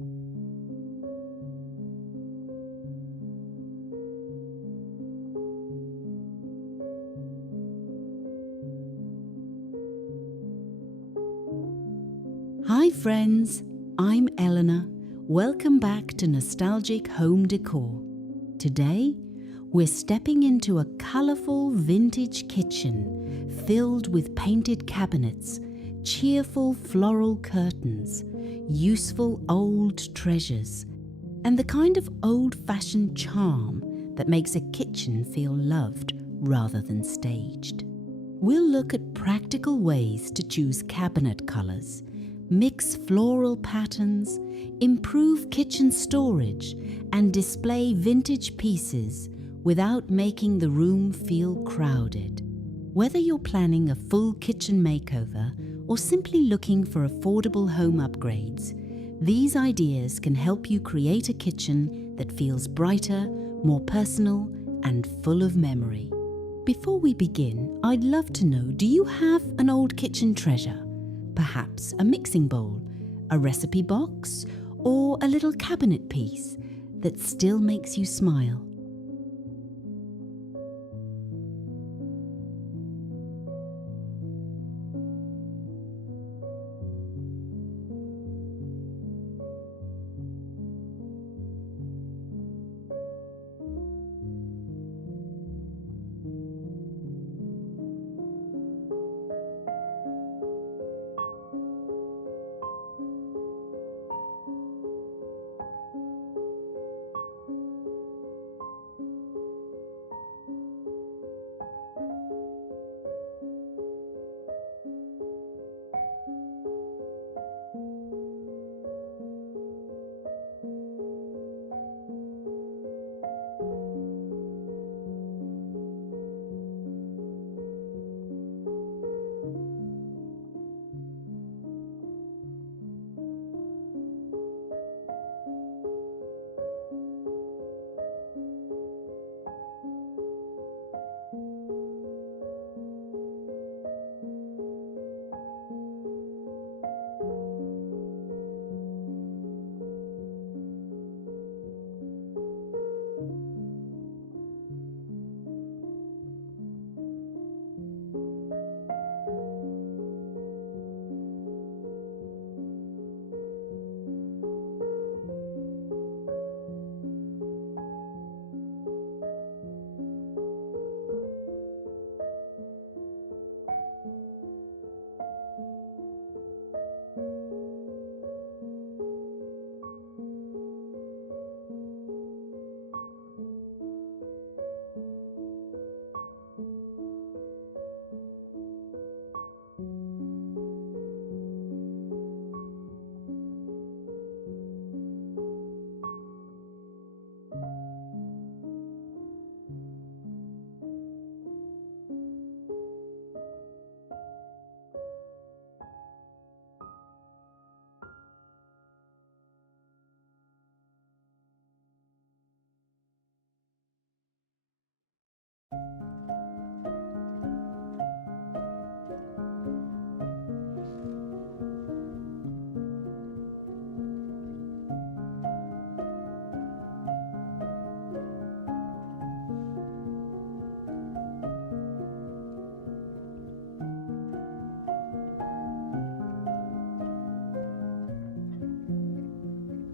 Hi friends, I'm Eleanor. Welcome back to Nostalgic Home Decor. Today, we're stepping into a colourful vintage kitchen filled with painted cabinets, cheerful floral curtains, useful old treasures, and the kind of old-fashioned charm that makes a kitchen feel loved rather than staged. We'll look at practical ways to choose cabinet colours, mix floral patterns, improve kitchen storage, and display vintage pieces without making the room feel crowded. Whether you're planning a full kitchen makeover or simply looking for affordable home upgrades, these ideas can help you create a kitchen that feels brighter, more personal, and full of memory. Before we begin, I'd love to know, do you have an old kitchen treasure? Perhaps a mixing bowl, a recipe box, or a little cabinet piece that still makes you smile.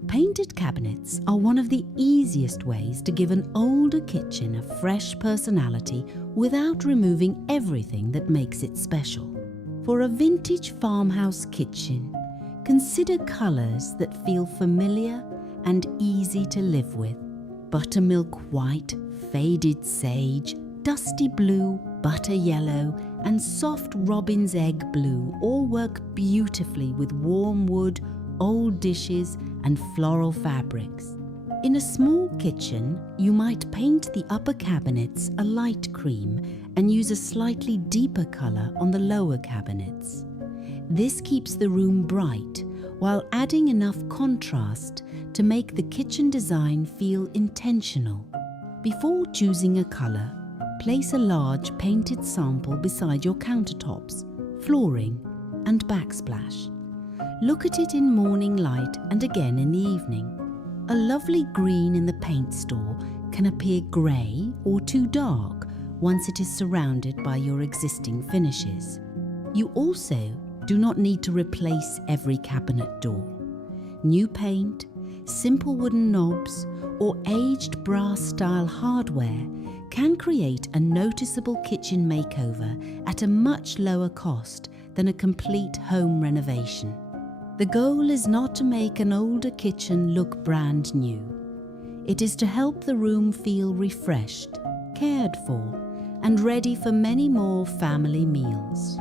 Painted cabinets are one of the easiest ways to give an older kitchen a fresh personality without removing everything that makes it special. For a vintage farmhouse kitchen, consider colours that feel familiar and easy to live with. Buttermilk-white, faded sage, dusty blue, butter yellow, and soft robin's egg blue all work beautifully with warm wood, old dishes, and floral fabrics. In a small kitchen, you might paint the upper cabinets a light cream and use a slightly deeper colour on the lower cabinets. This keeps the room bright while adding enough contrast to make the kitchen design feel intentional. Before choosing a colour, place a large painted sample beside your countertops, flooring, and backsplash. Look at it in morning light and again in the evening. A lovely green in the paint store can appear grey or too dark once it is surrounded by your existing finishes. You also do not need to replace every cabinet door. New paint, simple wooden knobs, or aged brass-style hardware can create a noticeable kitchen makeover at a much lower cost than a complete home renovation. The goal is not to make an older kitchen look brand new. It is to help the room feel refreshed, cared for, and ready for many more family meals.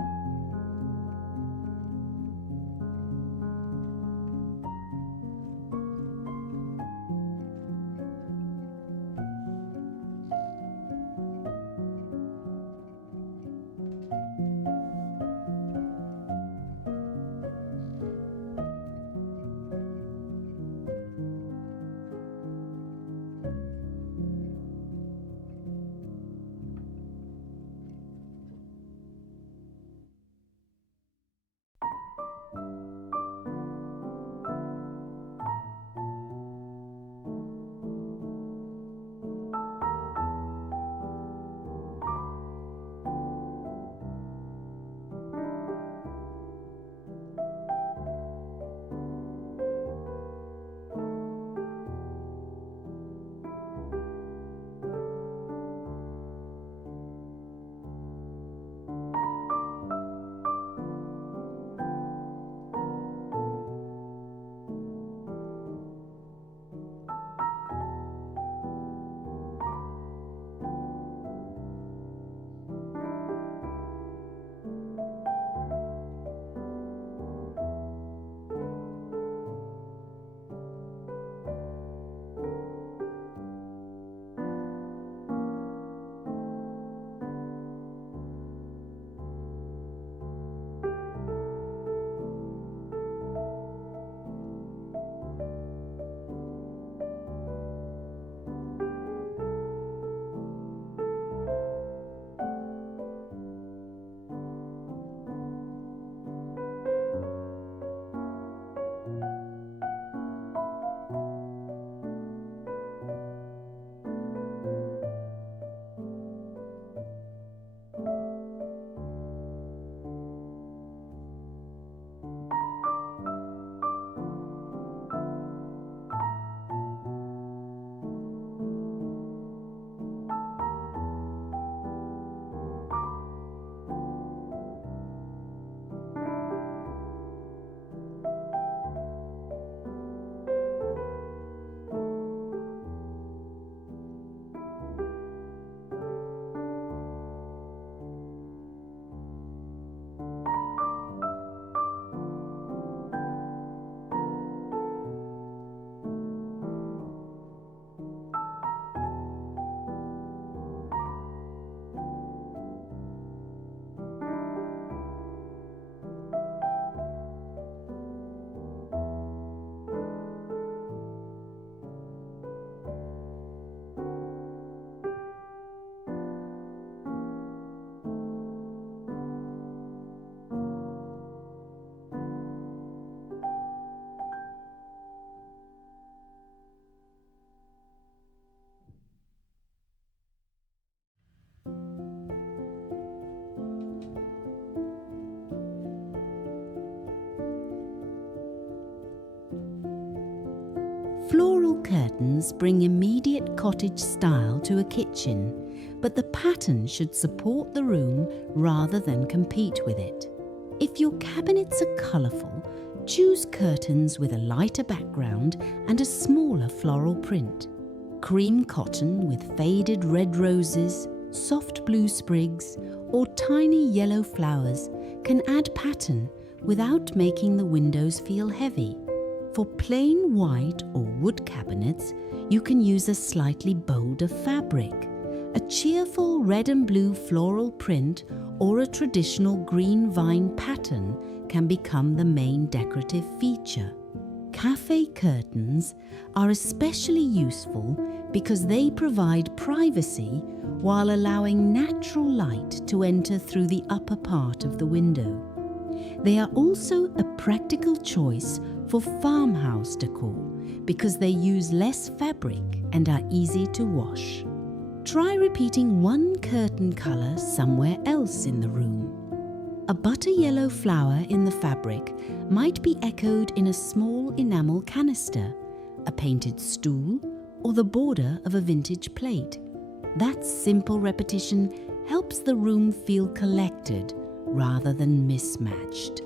Floral curtains bring immediate cottage style to a kitchen, but the pattern should support the room rather than compete with it. If your cabinets are colourful, choose curtains with a lighter background and a smaller floral print. Cream cotton with faded red roses, soft blue sprigs, or tiny yellow flowers can add pattern without making the windows feel heavy. For plain white or wood cabinets, you can use a slightly bolder fabric. A cheerful red and blue floral print or a traditional green vine pattern can become the main decorative feature. Café curtains are especially useful because they provide privacy while allowing natural light to enter through the upper part of the window. They are also a practical choice for farmhouse decor because they use less fabric and are easy to wash. Try repeating one curtain colour somewhere else in the room. A butter yellow flower in the fabric might be echoed in a small enamel canister, a painted stool, or the border of a vintage plate. That simple repetition helps the room feel collected rather than mismatched.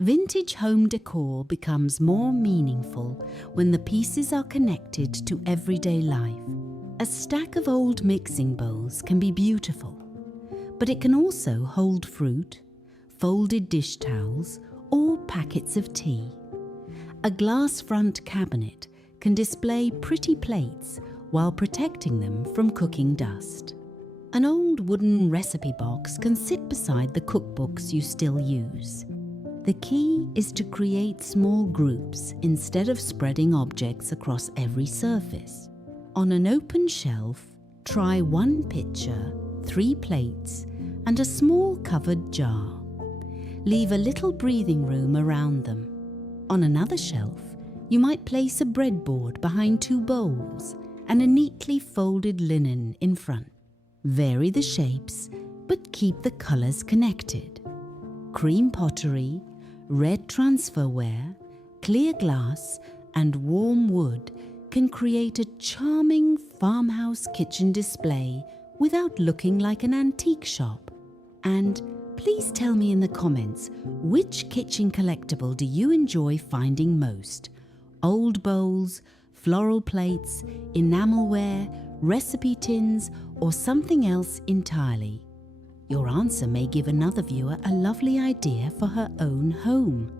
Vintage home decor becomes more meaningful when the pieces are connected to everyday life. A stack of old mixing bowls can be beautiful, but it can also hold fruit, folded dish towels, or packets of tea. A glass front cabinet can display pretty plates while protecting them from cooking dust. An old wooden recipe box can sit beside the cookbooks you still use. The key is to create small groups instead of spreading objects across every surface. On an open shelf, try one pitcher, 3 plates, and a small covered jar. Leave a little breathing room around them. On another shelf, you might place a breadboard behind 2 bowls and a neatly folded linen in front. Vary the shapes, but keep the colours connected. Cream pottery, red transferware, clear glass, and warm wood can create a charming farmhouse kitchen display without looking like an antique shop. And please tell me in the comments, which kitchen collectible do you enjoy finding most? Old bowls, floral plates, enamelware, recipe tins, or something else entirely? Your answer may give another viewer a lovely idea for her own home.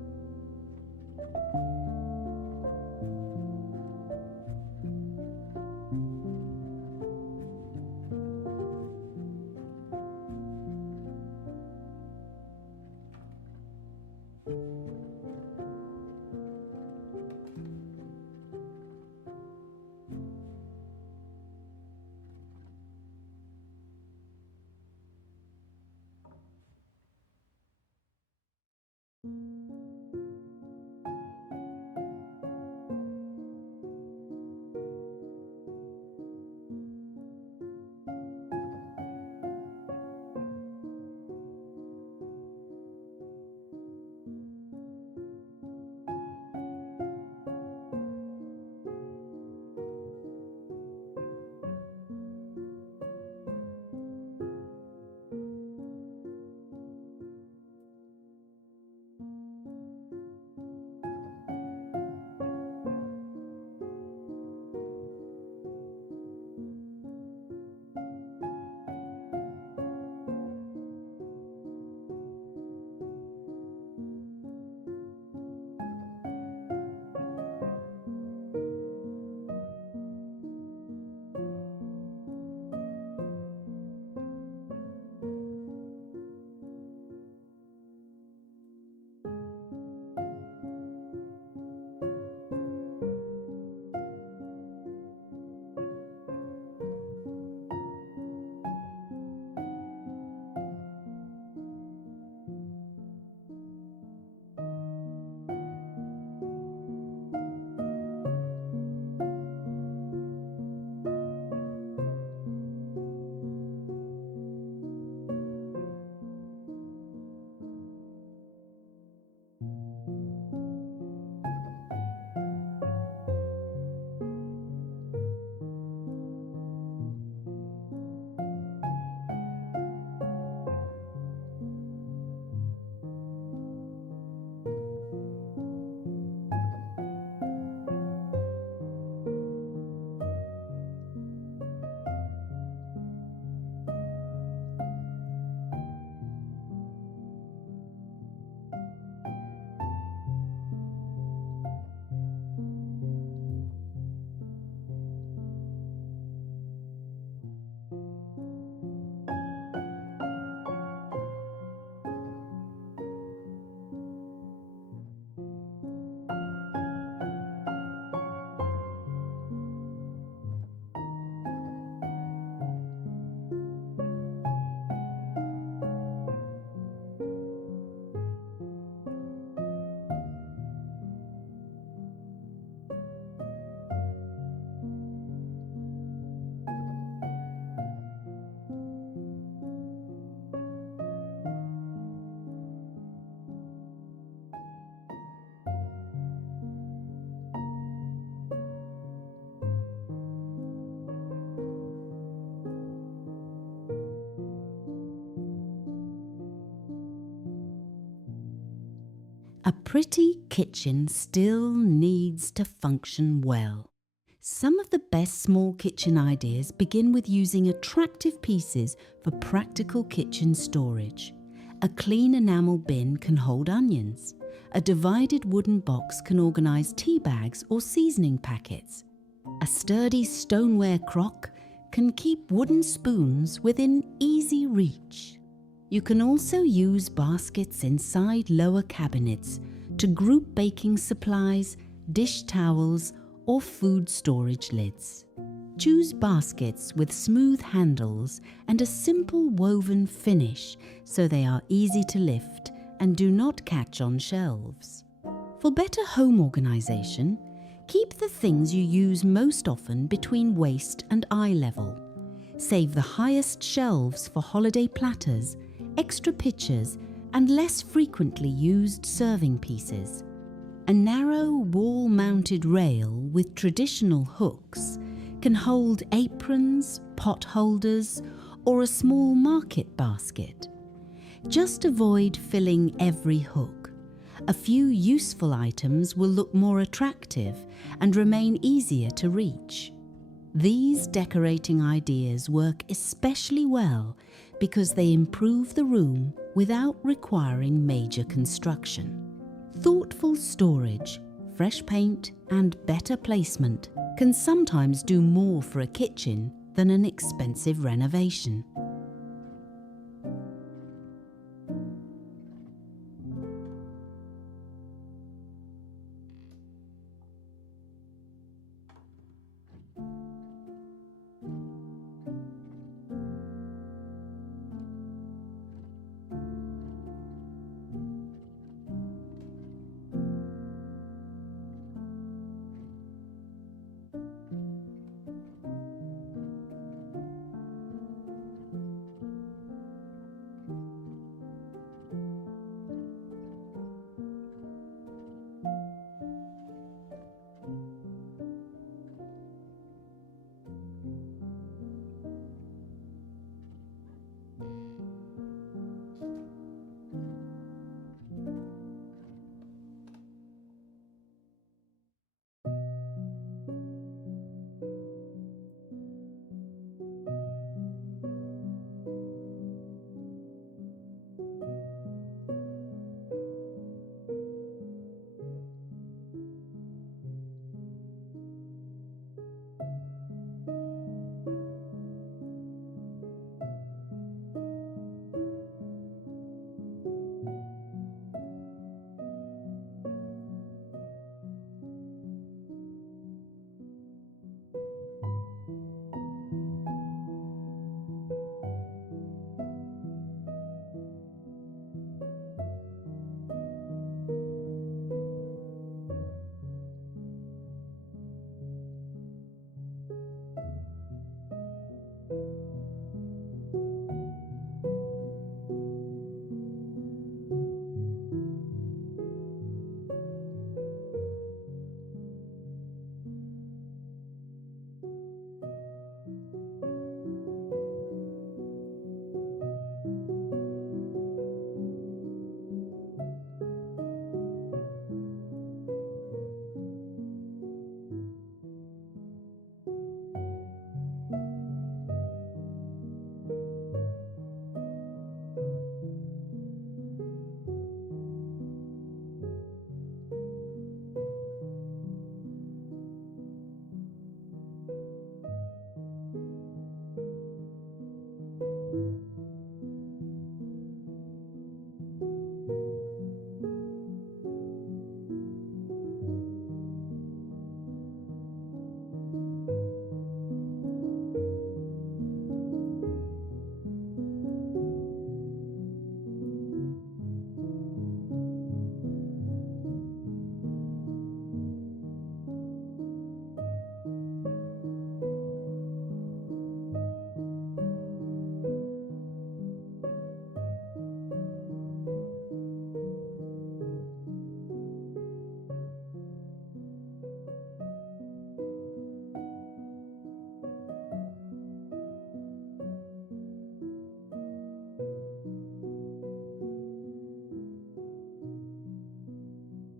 A pretty kitchen still needs to function well. Some of the best small kitchen ideas begin with using attractive pieces for practical kitchen storage. A clean enamel bin can hold onions. A divided wooden box can organize tea bags or seasoning packets. A sturdy stoneware crock can keep wooden spoons within easy reach. You can also use baskets inside lower cabinets to group baking supplies, dish towels, or food storage lids. Choose baskets with smooth handles and a simple woven finish so they are easy to lift and do not catch on shelves. For better home organization, keep the things you use most often between waist and eye level. Save the highest shelves for holiday platters, extra pitchers, and less frequently used serving pieces. A narrow wall-mounted rail with traditional hooks can hold aprons, pot holders, or a small market basket. Just avoid filling every hook. A few useful items will look more attractive and remain easier to reach. These decorating ideas work especially well because they improve the room without requiring major construction. Thoughtful storage, fresh paint, and better placement can sometimes do more for a kitchen than an expensive renovation.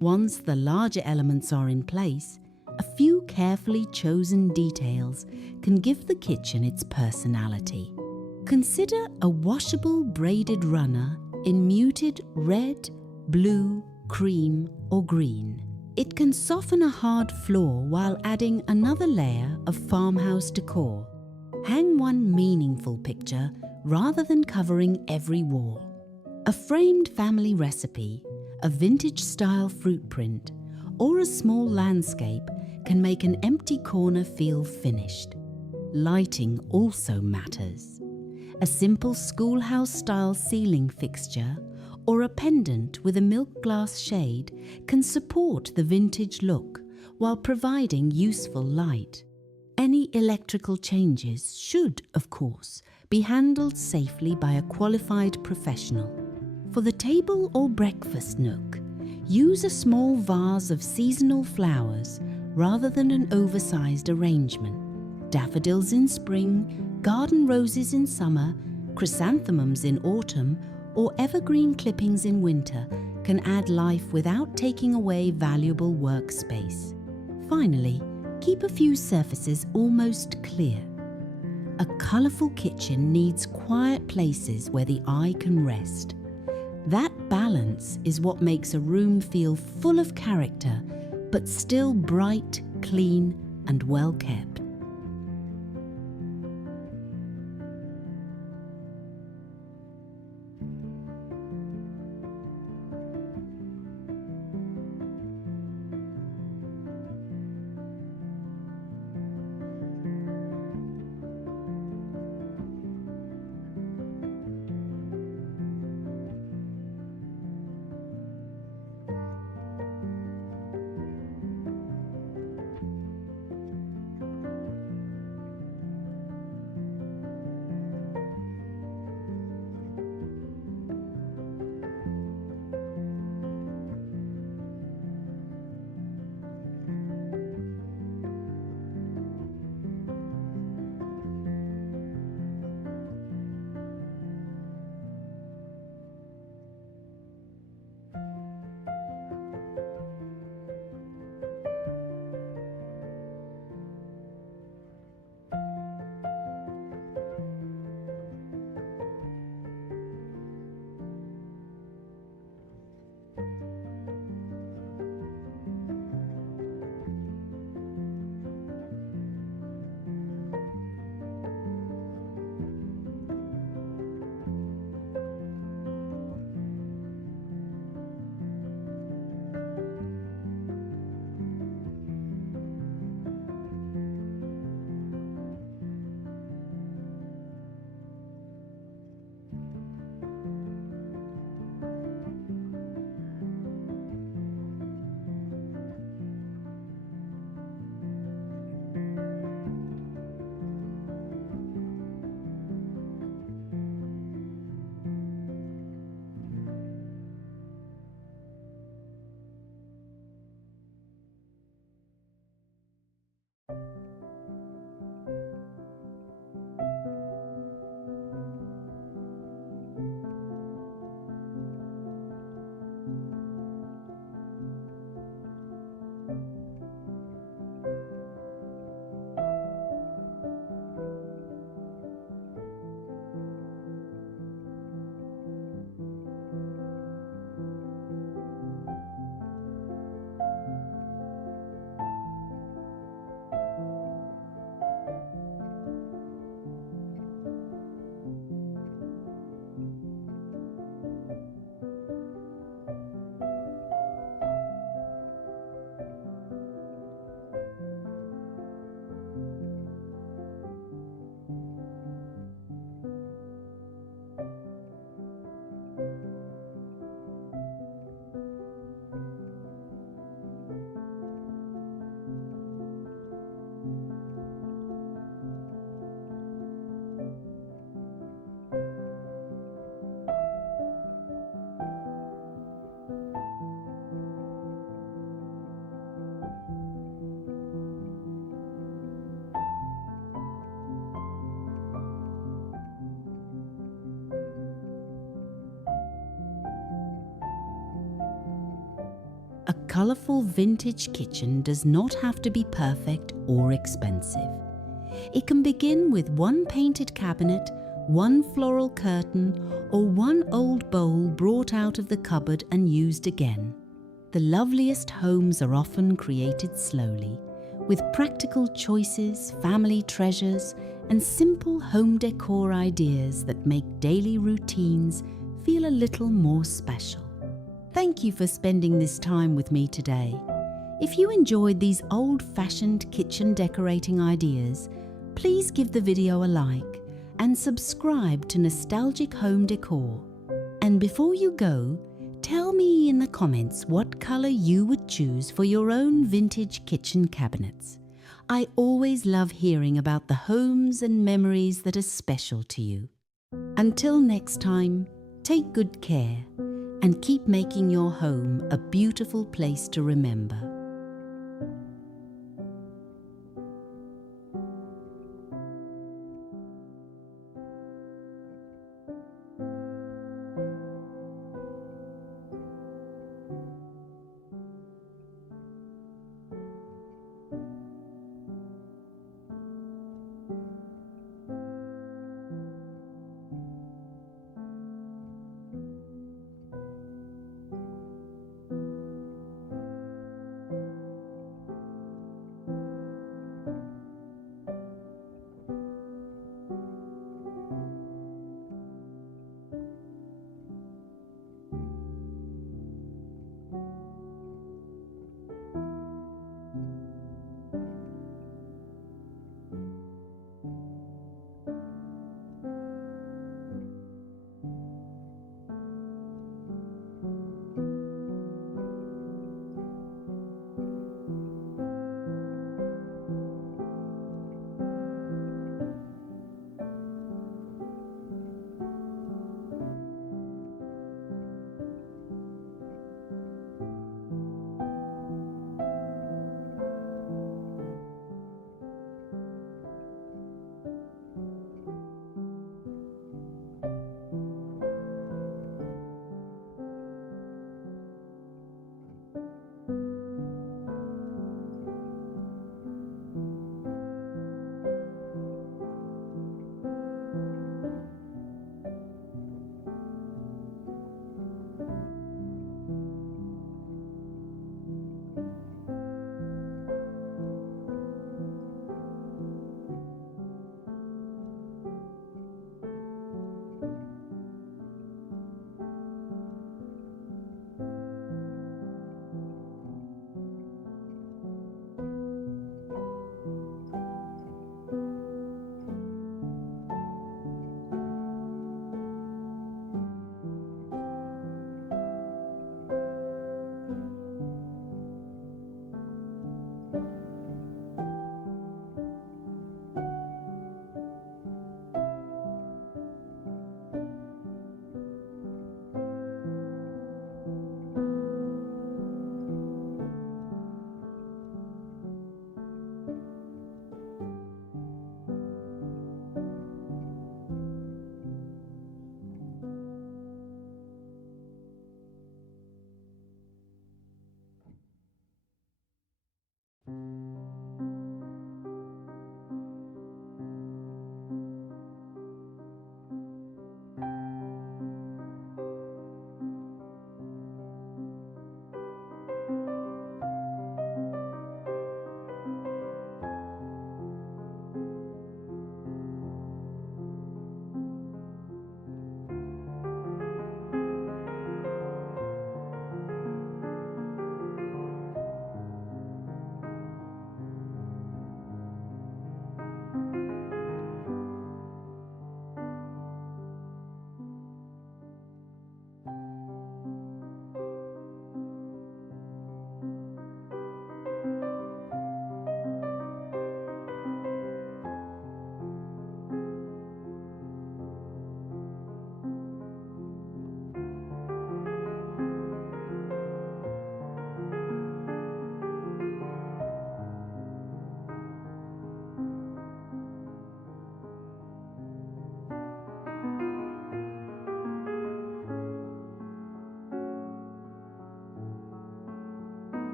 Once the larger elements are in place, a few carefully chosen details can give the kitchen its personality. Consider a washable braided runner in muted red, blue, cream, or green. It can soften a hard floor while adding another layer of farmhouse decor. Hang one meaningful picture rather than covering every wall. A framed family recipe, a vintage-style fruit print, or a small landscape can make an empty corner feel finished. Lighting also matters. A simple schoolhouse-style ceiling fixture or a pendant with a milk glass shade can support the vintage look while providing useful light. Any electrical changes should, of course, be handled safely by a qualified professional. For the table or breakfast nook, use a small vase of seasonal flowers rather than an oversized arrangement. Daffodils in spring, garden roses in summer, chrysanthemums in autumn, or evergreen clippings in winter can add life without taking away valuable workspace. Finally, keep a few surfaces almost clear. A colourful kitchen needs quiet places where the eye can rest. That balance is what makes a room feel full of character, but still bright, clean, and well kept. A colourful vintage kitchen does not have to be perfect or expensive. It can begin with one painted cabinet, one floral curtain, or one old bowl brought out of the cupboard and used again. The loveliest homes are often created slowly, with practical choices, family treasures, and simple home decor ideas that make daily routines feel a little more special. Thank you for spending this time with me today. If you enjoyed these old-fashioned kitchen decorating ideas, please give the video a like and subscribe to Nostalgic Home Decor. And before you go, tell me in the comments what colour you would choose for your own vintage kitchen cabinets. I always love hearing about the homes and memories that are special to you. Until next time, take good care and keep making your home a beautiful place to remember.